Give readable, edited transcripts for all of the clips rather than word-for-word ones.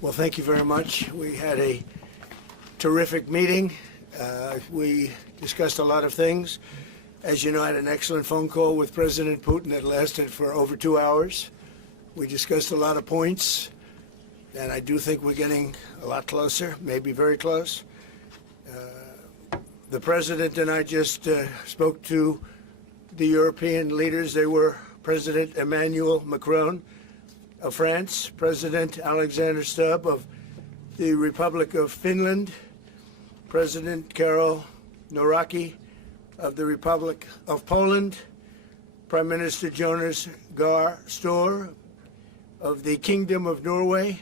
Well, thank you very much. We had a terrific meeting. We discussed a lot of things. As you know, I had an excellent phone call with President Putin that lasted for over 2 hours. We discussed a lot of points, and I do think we're getting a lot closer, maybe very close. The President and I just spoke to the European leaders. They were President Emmanuel Macron of France, President Alexander Stubb of the Republic of Finland, President Karol Nawrocki of the Republic of Poland, Prime Minister Jonas Gahr Store of the Kingdom of Norway,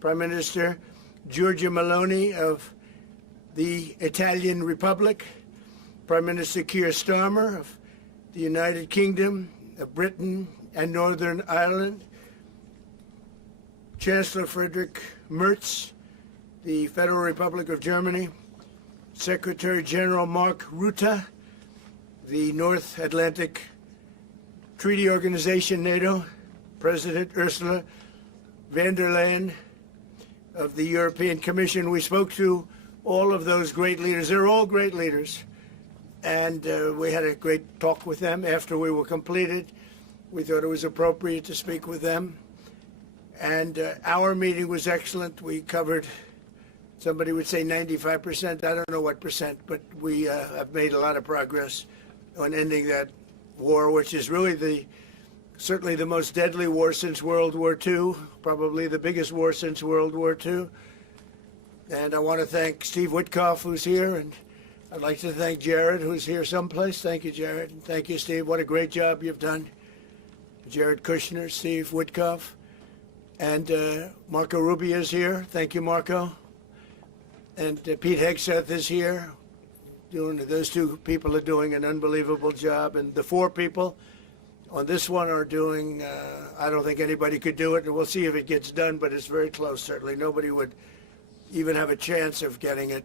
Prime Minister Giorgia Meloni of the Italian Republic, Prime Minister Keir Starmer of the United Kingdom of Britain and Northern Ireland, Chancellor Friedrich Merz, the Federal Republic of Germany, Secretary General Mark Rutte, the North Atlantic Treaty Organization, NATO, President Ursula von der Leyen of the European Commission. We spoke to all of those great leaders. They're all great leaders. And we had a great talk with them after we were completed. We thought it was appropriate to speak with them. And our meeting was excellent. We covered, somebody would say 95%. I don't know what percent, but we have made a lot of progress on ending that war, which is really certainly the most deadly war since World War II, probably the biggest war since World War II. And I want to thank Steve Witkoff, who's here, and I'd like to thank Jared, who's here someplace. Thank you, Jared. And thank you, Steve. What a great job you've done. Jared Kushner, Steve Witkoff. And Marco Rubio is here. Thank you, Marco. And Pete Hegseth is here. Those two people are doing an unbelievable job. And the 4 people on this one are doing, I don't think anybody could do it. And we'll see if it gets done, but it's very close, certainly. Nobody would even have a chance of getting it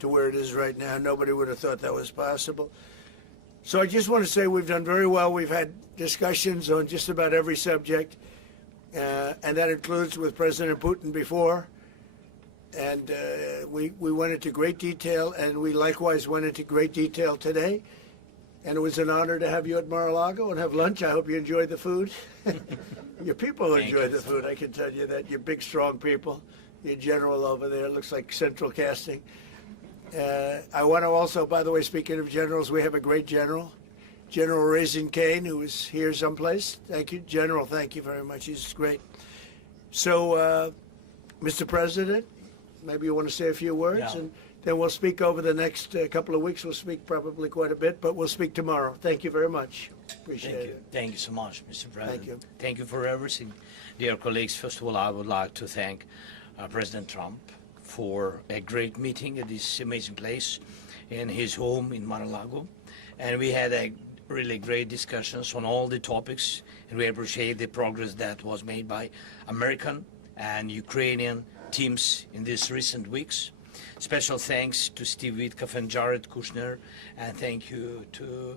to where it is right now. Nobody would have thought that was possible. So I just want to say we've done very well. We've had discussions on just about every subject. And that includes with President Putin before. And we went into great detail, and we likewise went into great detail today. And it was an honor to have you at Mar-a-Lago and have lunch. I hope you enjoyed the food. Your people enjoyed the food, I can tell you that. You're big, strong people. Your general over there looks like central casting. I want to also, by the way, speaking of generals, we have a great general. General Raisin Kane, who is here someplace. Thank you. General, thank you very much. He's great. So, Mr. President, maybe you want to say a few words, Yeah. and then we'll speak over the next couple of weeks. We'll speak probably quite a bit, but we'll speak tomorrow. Thank you very much. Appreciate it. Thank you so much, Mr. President. Thank you. Thank you for everything. Dear colleagues, first of all, I would like to thank President Trump for a great meeting at this amazing place in his home in Mar-a-Lago. And we had a really great discussions on all the topics, and we appreciate the progress that was made by American and Ukrainian teams in these recent weeks. Special thanks to Steve Witkoff and Jared Kushner, and thank you to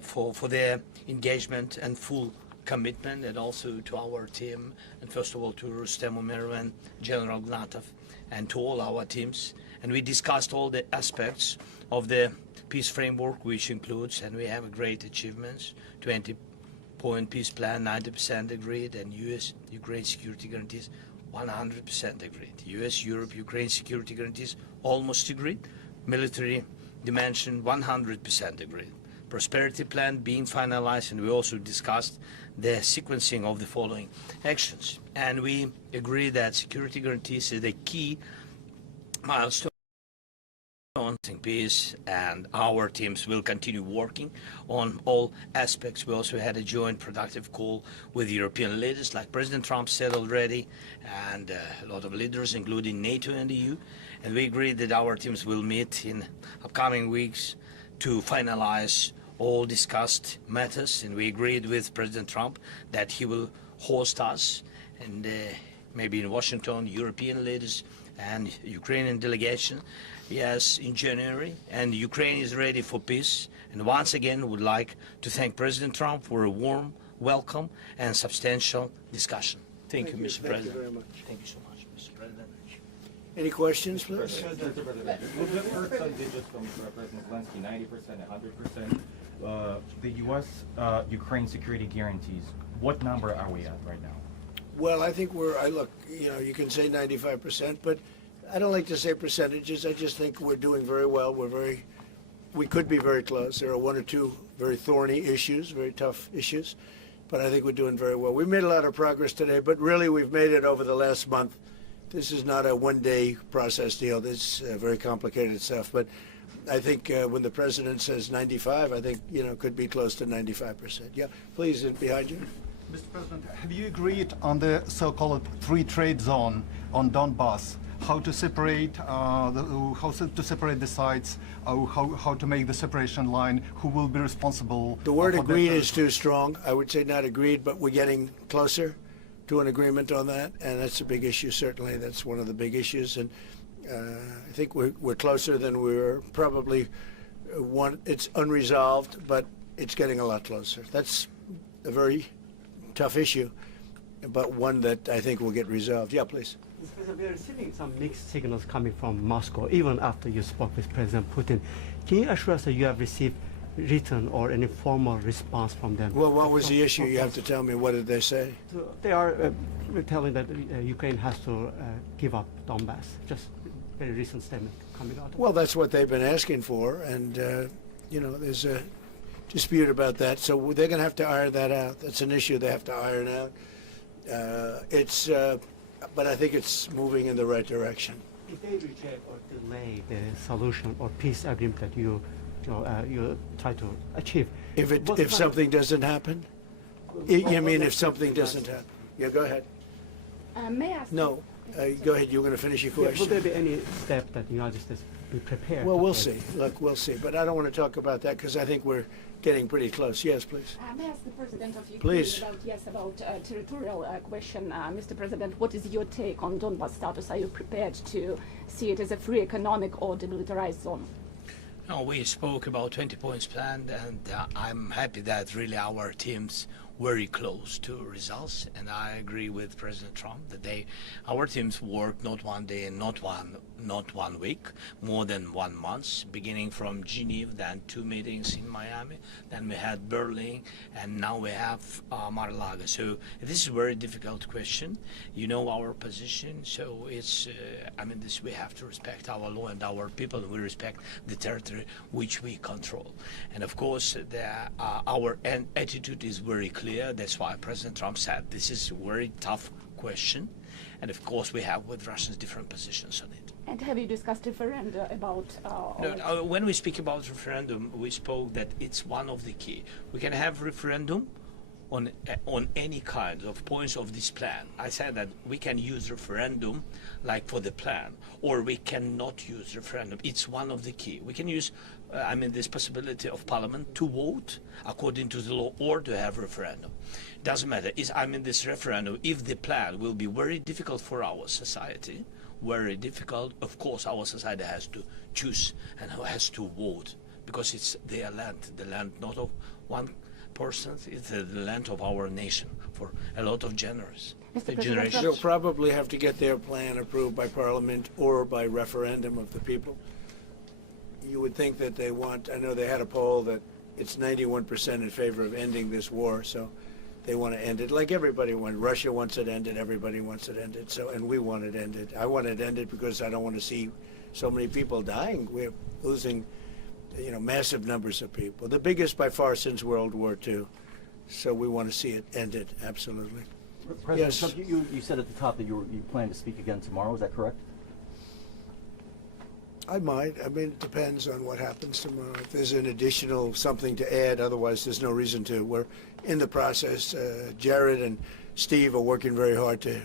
for their engagement and full commitment, and also to our team, and first of all to Rustem Umerov and General Gnatov, and to all our teams. And we discussed all the aspects of the peace framework, which includes, and we have a great achievements, 20-point peace plan, 90% agreed, and U.S.-Ukraine security guarantees, 100% agreed. U.S.-Europe-Ukraine security guarantees, almost agreed. Military dimension, 100% agreed. Prosperity plan being finalized, and we also discussed the sequencing of the following actions. And we agree that security guarantees is the key milestone on peace, and our teams will continue working on all aspects. We also had a joint productive call with European leaders, like President Trump said already, and a lot of leaders, including NATO and the EU. And we agreed that our teams will meet in upcoming weeks to finalize all discussed matters. And we agreed with President Trump that he will host us, and maybe in Washington, European leaders and Ukrainian delegation, yes, in January. And Ukraine is ready for peace. And once again, would like to thank President Trump for a warm welcome and substantial discussion. Thank you, Mr. President. Thank you very much. Thank you so much. Mr. President. Any questions, please? Mr. President, we've just heard some digits from President Zelensky, 90%, 100%. The U.S.-Ukraine security guarantees, what number are we at right now? Well, I think look, you can say 95%, but I don't like to say percentages. I just think we're doing very well. We could be very close. There are one or two very thorny issues, very tough issues, but I think we're doing very well. We made a lot of progress today, but really we've made it over the last month. This is not a one-day process deal. This is very complicated stuff, but I think when the president says 95, I think, could be close to 95%. Yeah, please, behind you. Mr. President, have you agreed on the so-called free trade zone on Donbas? How to separate the sites? How to make the separation line? Who will be responsible? The word for agreed that? is too strong. I would say not agreed, but we're getting closer to an agreement on that, and that's a big issue. Certainly, that's one of the big issues, and I think we're closer than we were probably. It's unresolved, but it's getting a lot closer. That's a very tough issue, but one that I think will get resolved. Yeah, please. Mr. President, we are receiving some mixed signals coming from Moscow, even after you spoke with President Putin. Can you assure us that you have received written or any formal response from them? Well, what was the issue? You have to tell me. What did they say? So they are telling that Ukraine has to give up Donbas. Just very recent statement coming out. Well, that's what they've been asking for, and there's a dispute about that. So they're going to have to iron that out. That's an issue they have to iron out. But I think it's moving in the right direction. If they reject or delay the solution or peace agreement that you try to achieve, If something doesn't happen, you mean if something doesn't happen? Yeah, go ahead. May I ask? No, go ahead. You're going to finish your will question. there be any step that the United States be prepared? Well, to we'll take? see. Look, we'll see. But I don't want to talk about that because I think we're getting pretty close. Yes, please. May I ask the President of Ukraine Please. about territorial question? Mr. President, what is your take on Donbas status? Are you prepared to see it as a free economic or demilitarized zone? No, we spoke about 20 points plan, and I'm happy that really our teams very close to results, and I agree with President Trump that our teams worked not one day and not one week, more than 1 month, beginning from Geneva, then 2 meetings in Miami, then we had Berlin, and now we have Mar-a-Lago. So this is a very difficult question. You know our position, so it's we have to respect our law and our people. We respect the territory which we control, and of course our attitude is very clear. That's why President Trump said this is a very tough question, and of course we have with Russians different positions on it. And have you discussed referenda about? No, when we speak about referendum, we spoke that it's one of the key. We can have referendum on any kind of points of this plan. I said that we can use referendum like for the plan, or we cannot use referendum. It's one of the key. We can use this possibility of parliament to vote according to the law or to have referendum. Doesn't matter. This referendum, if the plan will be very difficult for our society, very difficult, of course our society has to choose and has to vote, because it's their land, the land not of one person, it's the land of our nation for a lot of generations. They'll probably have to get their plan approved by parliament or by referendum of the people. You would think that they want, I know they had a poll that it's 91% in favor of ending this war, so they want to end it like everybody wants. Russia wants it ended, everybody wants it ended, and we want it ended. I want it ended because I don't want to see so many people dying. We're losing massive numbers of people, the biggest by far since World War II. So we want to see it ended, absolutely. President Yes. Trump, you said at the top that you plan to speak again tomorrow. Is that correct? I might. It depends on what happens tomorrow. If there's an additional something to add, otherwise there's no reason to. We're in the process. Jared and Steve are working very hard to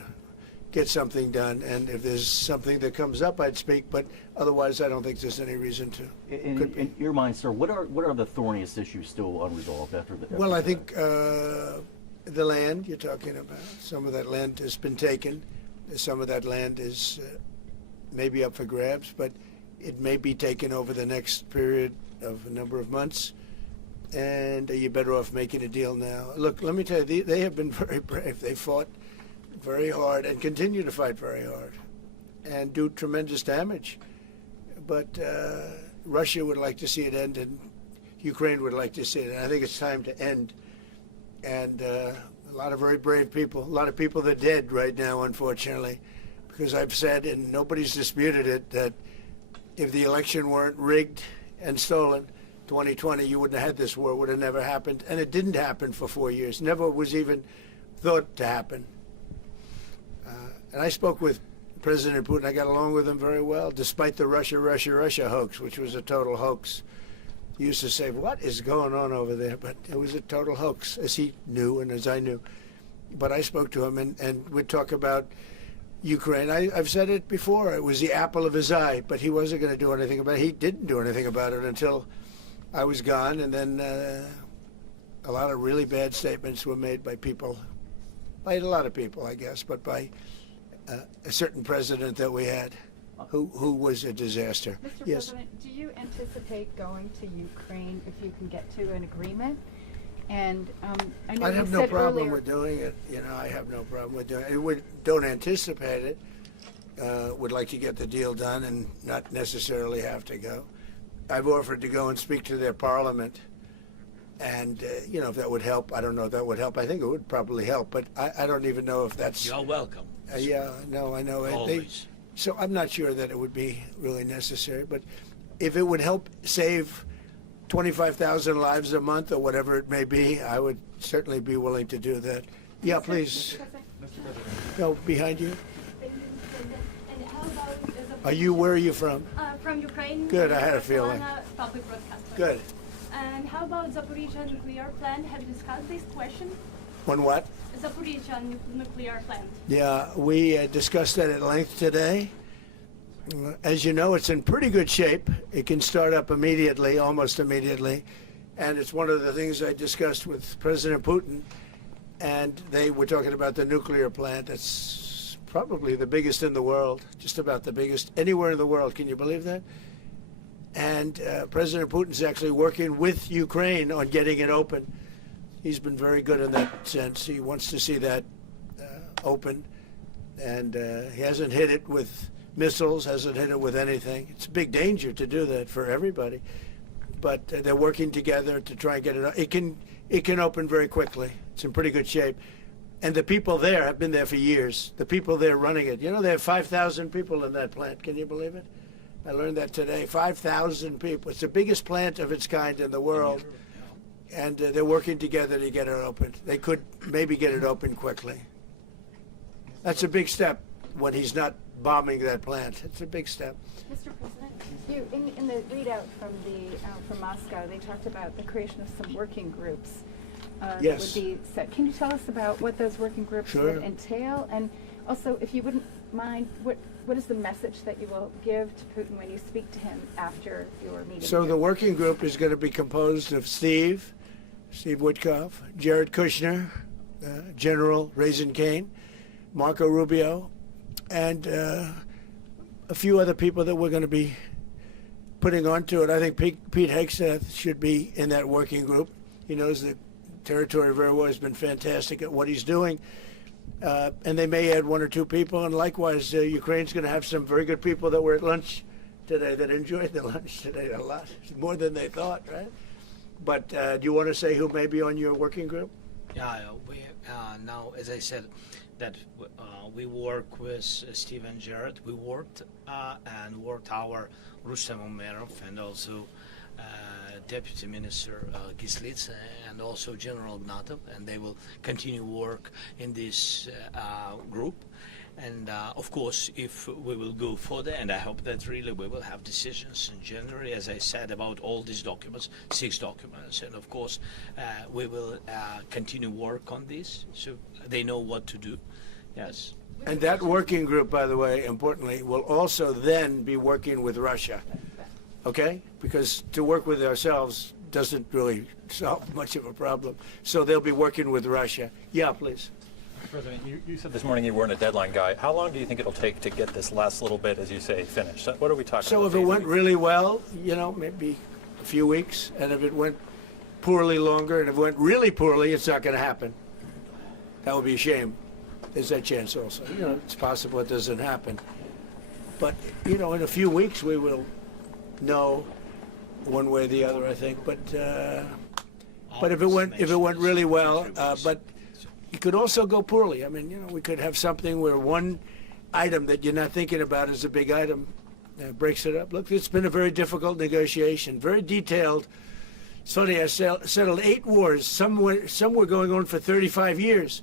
get something done, and if there's something that comes up, I'd speak, but otherwise I don't think there's any reason to. In your mind, sir, what are the thorniest issues still unresolved after the? Well, I think the land you're talking about, some of that land has been taken. Some of that land is maybe up for grabs, but it may be taken over the next period of a number of months, and you're better off making a deal now. Look, let me tell you, they have been very brave. They fought very hard and continue to fight very hard. and do tremendous damage. But Russia would like to see it end, and Ukraine would like to see it. And I think it's time to end. And a lot of very brave people, a lot of people that are dead right now, unfortunately, because I've said, and nobody's disputed it, that if the election weren't rigged and stolen, 2020, you wouldn't have had this war. It would have never happened. And it didn't happen for 4 years. Never was even thought to happen. And I spoke with President Putin. I got along with him very well, despite the Russia hoax, which was a total hoax. He used to say, what is going on over there? But it was a total hoax, as he knew and as I knew. But I spoke to him, and we'd talk about Ukraine. I've said it before. It was the apple of his eye, but he wasn't going to do anything about it. He didn't do anything about it until I was gone, and then a lot of really bad statements were made by people, by a lot of people, I guess, but by a certain president that we had who was a disaster. Mr. Yes. President, do you anticipate going to Ukraine if you can get to an agreement? And I know I you have no said problem earlier, with doing it. You know, I have no problem with doing it. Don't anticipate it. Would like to get the deal done and not necessarily have to go. I've offered to go and speak to their parliament. And, you know, if that would help. I don't know if that would help. I think it would probably help. But I don't even know if that's... You're welcome. Yeah, no, I know. Always. So I'm not sure that it would be really necessary. But if it would help save 25,000 lives a month or whatever it may be, I would certainly be willing to do that. Yeah, please. Go behind you. And how about Where are you from? from Ukraine? Good, I had a feeling. Public broadcaster. Good. And how about Zaporizhzhia nuclear plant? Have you discussed this question? On what? Zaporizhzhia nuclear plant. Yeah, we discussed that at length today. As you know, it's in pretty good shape. It can start up immediately, almost immediately. And it's one of the things I discussed with President Putin. And they were talking about the nuclear plant. It's probably the biggest in the world, just about the biggest anywhere in the world. Can you believe that? And President Putin's actually working with Ukraine on getting it open. He's been very good in that sense. He wants to see that open. And he hasn't hit it with missiles, hasn't hit it with anything. It's a big danger to do that for everybody. But they're working together to try and get it. It can open very quickly. It's in pretty good shape. And the people there have been there for years. The people there running it. You know, they have 5,000 people in that plant. Can you believe it? I learned that today. 5,000 people. It's the biggest plant of its kind in the world. And they're working together to get it open. They could maybe get it open quickly. That's a big step when he's not bombing that plant. It's a big step. Mr. President, in the readout from Moscow, they talked about the creation of some working groups Yes. that would be set. Can you tell us about what those working groups Sure. would entail? And also, if you wouldn't mind, what is the message that you will give to Putin when you speak to him after your meeting? So here? the working group is going to be composed of Steve Witkoff, Jared Kushner, General Raisin Kane, Marco Rubio, and a few other people that we're going to be putting onto it. I think Pete Hegseth should be in that working group. He knows the territory very well. He's been fantastic at what he's doing. And they may add one or two people. And likewise, Ukraine's going to have some very good people that were at lunch today that enjoyed the lunch today a lot, more than they thought, right? But do you want to say who may be on your working group? Yeah, we now, as I said, that we work with Steve and Jared. We worked our Rustem Umerov and also Deputy Minister Gislitz and also General Gnatov, and they will continue work in this group. And of course, if we will go further, and I hope that really we will have decisions in January, as I said, about all these documents, 6 documents, and of course, we will continue work on this, so they know what to do. Yes. And that working group, by the way, importantly, will also then be working with Russia. Okay? Because to work with ourselves doesn't really solve much of a problem. So they'll be working with Russia. Yeah, please. President, you said this morning you weren't a deadline guy. How long do you think it'll take to get this last little bit, as you say, finished? What are we talking So about? if it went really well, you know, maybe a few weeks. And if it went poorly, longer. And if it went really poorly, it's not going to happen. That would be a shame. There's that chance also. You know, it's possible it doesn't happen. But, you know, in a few weeks we will know one way or the other, I think. But if it went really well, but it could also go poorly. I mean, you know, we could have something where one item that you're not thinking about is a big item breaks it up. Look, it's been a very difficult negotiation, very detailed. It's funny, I settled 8 wars. Some were going on for 35 years.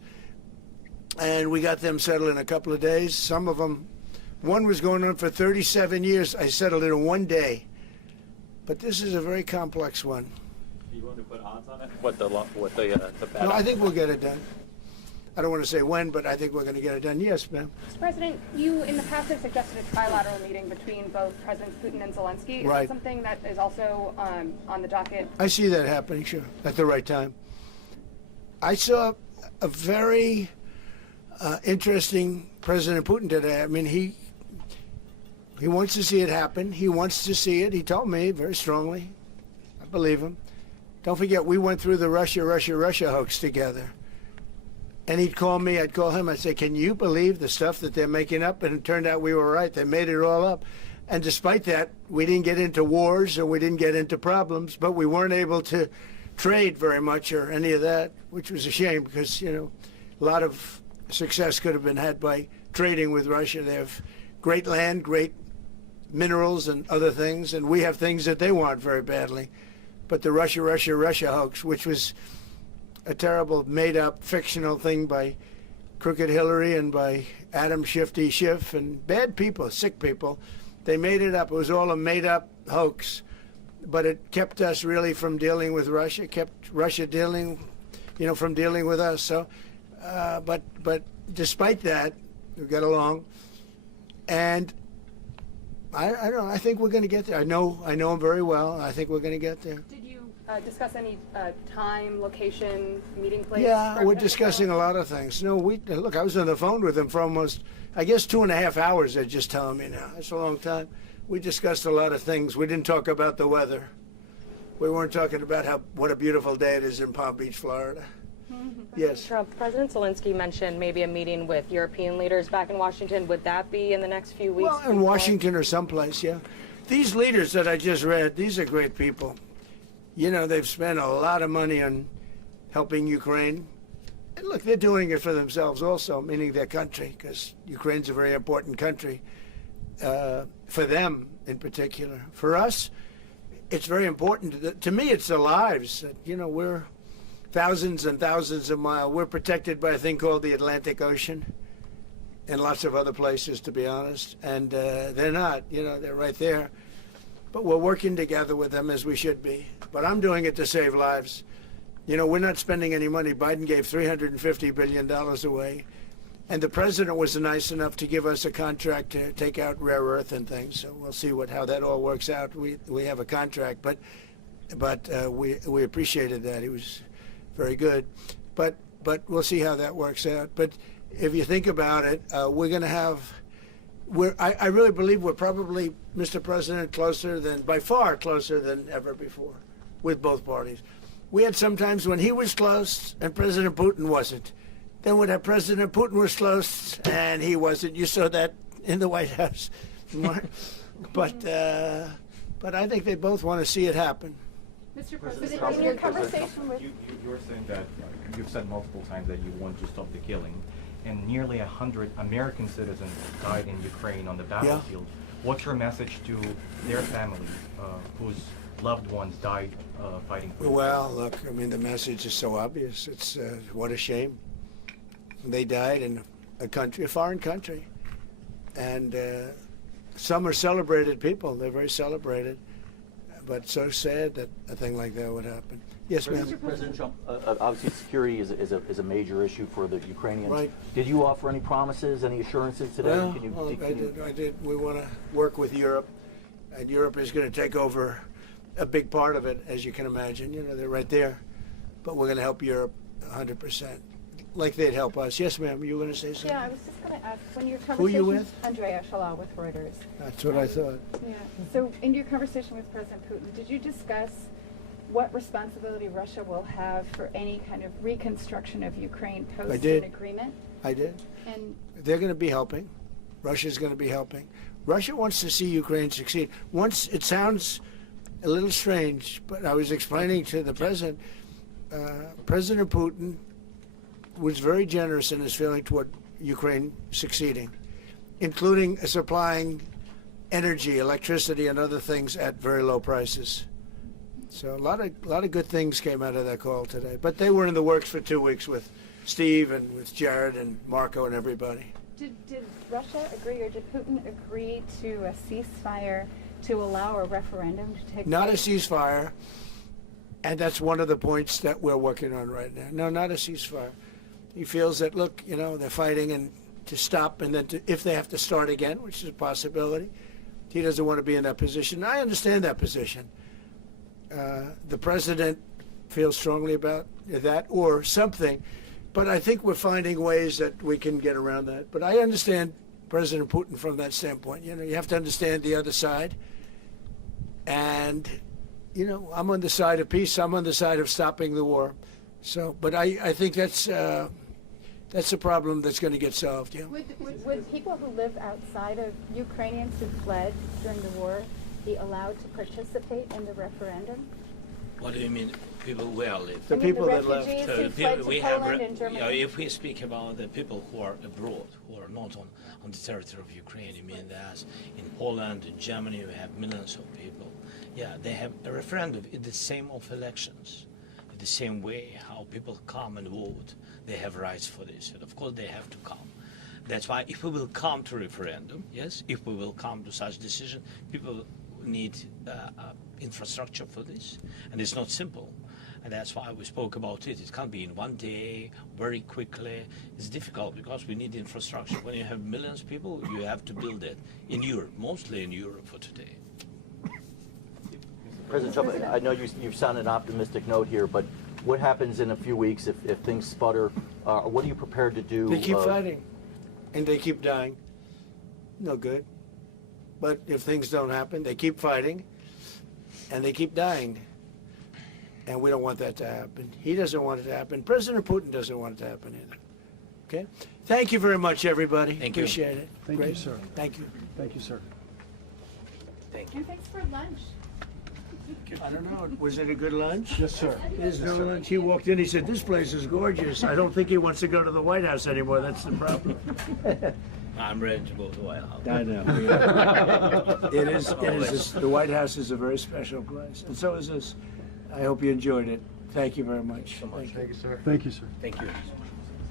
And we got them settled in a couple of days. Some of them, one was going on for 37 years. I settled it in 1 day. But this is a very complex one. Do you want to put odds on it? What the bad? No, I think we'll get it done. I don't want to say when, but I think we're going to get it done. Yes, ma'am. Mr. President, you in the past have suggested a trilateral meeting between both Presidents Putin and Zelensky. Is Right. that something that is also on the docket? I see that happening, sure, at the right time. I saw a very interesting President Putin today. I mean, he wants to see it happen. He wants to see it. He told me very strongly. I believe him. Don't forget, we went through the Russia hoax together. And he'd call me, I'd call him, I'd say, can you believe the stuff that they're making up? And it turned out we were right. They made it all up. And despite that, we didn't get into wars or we didn't get into problems, but we weren't able to trade very much or any of that, which was a shame because, you know, a lot of success could have been had by trading with Russia. They have great land, great minerals and other things, and we have things that they want very badly. But the Russia hoax, which was a terrible, made-up, fictional thing by Crooked Hillary and by Adam Shifty Schiff and bad people, sick people. They made it up. It was all a made-up hoax. But it kept us really from dealing with Russia, kept Russia dealing, you know, from dealing with us. So, but despite that, we got along. And I don't know, I think we're going to get there. I know him very well. I think we're going to get there. Did you discuss any time, location, meeting place? Yeah, we're discussing a lot of things. No, look, I was on the phone with him for almost, I guess, 2.5 hours, they're just telling me now. That's a long time. We discussed a lot of things. We didn't talk about the weather. We weren't talking about what a beautiful day it is in Palm Beach, Florida. Yes. Trump, President Zelensky mentioned maybe a meeting with European leaders back in Washington. Would that be in the next few weeks? Well, in Washington or someplace, yeah. These leaders that I just read, these are great people. You know, they've spent a lot of money on helping Ukraine. And look, they're doing it for themselves also, meaning their country, because Ukraine's a very important country for them in particular. For us, it's very important. To me, it's the lives. You know, we're thousands and thousands of miles. We're protected by a thing called the Atlantic Ocean and lots of other places, to be honest. And they're not, you know, they're right there. But we're working together with them as we should be. But I'm doing it to save lives. You know, we're not spending any money. Biden gave $350 billion away. And the president was nice enough to give us a contract to take out rare earth and things. So we'll see how that all works out. We have a contract, but we appreciated that. He was very good. But we'll see how that works out. But if you think about it, we're going to have. I really believe we're probably, Mr. President, by far closer than ever before with both parties. We had some times when he was close and President Putin wasn't. Then when President Putin was close and he wasn't, you saw that in the White House. But I think they both want to see it happen. Mr. President, in your conversation with... You're saying that, you've said multiple times that you want to stop the killing. And nearly 100 American citizens died in Ukraine on the battlefield. Yeah. What's your message to their families whose loved ones died fighting for Well, look, I mean, the message is so obvious. It's what a shame. They died in a foreign country. And some are celebrated people. They're very celebrated. But so sad that a thing like that would happen. Yes, ma'am. President Trump, obviously security is a major issue for the Ukrainians. Right. Did you offer any promises, any assurances today? Well, I did. We want to work with Europe. And Europe is going to take over a big part of it, as you can imagine. You know, they're right there. But we're going to help Europe 100%, like they'd help us. Yes, ma'am, you were going to say something? Yeah, I was just going to ask, when your conversation... Who are you with? Andrea Shalal with Reuters. That's what I thought. Yeah. So in your conversation with President Putin, did you discuss what responsibility Russia will have for any kind of reconstruction of Ukraine post an agreement? I did. And they're going to be helping. Russia's going to be helping. Russia wants to see Ukraine succeed. Once, it sounds a little strange, but I was explaining to the president, President Putin was very generous in his feeling toward Ukraine succeeding, including supplying energy, electricity, and other things at very low prices. So a lot of good things came out of that call today. But they were in the works for 2 weeks with Steve and with Jared and Marco and everybody. Did Russia agree, or did Putin agree to a ceasefire to allow a referendum to take Not a place? ceasefire, and that's one of the points that we're working on right now. No, not a ceasefire. He feels that, look, you know, they're fighting and to stop, and then if they have to start again, which is a possibility, he doesn't want to be in that position. I understand that position. The president feels strongly about that or something, but I think we're finding ways that we can get around that. But I understand President Putin from that standpoint. You know, you have to understand the other side. And, you know, I'm on the side of peace. I'm on the side of stopping the war. So, but I think that's a problem that's going to get solved. Yeah. Would people who live outside of Ukrainians who fled during the war be allowed to participate in the referendum? What do you mean, people where live? The people that left. refugees who The fled people to we have, Poland and Germany. if we speak about the people who are abroad, who are not on the territory of Ukraine, you mean that in Poland, in Germany, we have millions of people. Yeah, they have a referendum in the same of elections, in the same way how people come and vote. They have rights for this, and of course they have to come. That's why if we will come to referendum, yes, if we will come to such decision, people need infrastructure for this, and it's not simple. And that's why we spoke about it. It can't be in one day, very quickly. It's difficult because we need infrastructure. When you have millions of people, you have to build it in Europe, mostly in Europe for today. President Trump, I know you've sounded an optimistic note here, but what happens in a few weeks if things sputter? What are you prepared to do? They keep fighting, and they keep dying. No good. But if things don't happen, they keep fighting, and they keep dying. And we don't want that to happen. He doesn't want it to happen. President Putin doesn't want it to happen either. Okay? Thank you very much, everybody. Thank you. Appreciate it. Thank Great. you, sir. Thank you. Thank you, sir. Thank you. And thanks for lunch. I don't know. Was it a good lunch? Yes, sir. There's no lunch. He walked in. He said, "This place is gorgeous." I don't think he wants to go to the White House anymore. That's the problem. I'm ready to go to the White House. I know. It is. The White House is a very special place, and so is this. I hope you enjoyed it. Thank you very much. So much. Thank you, sir. Thank you, sir. Thank you.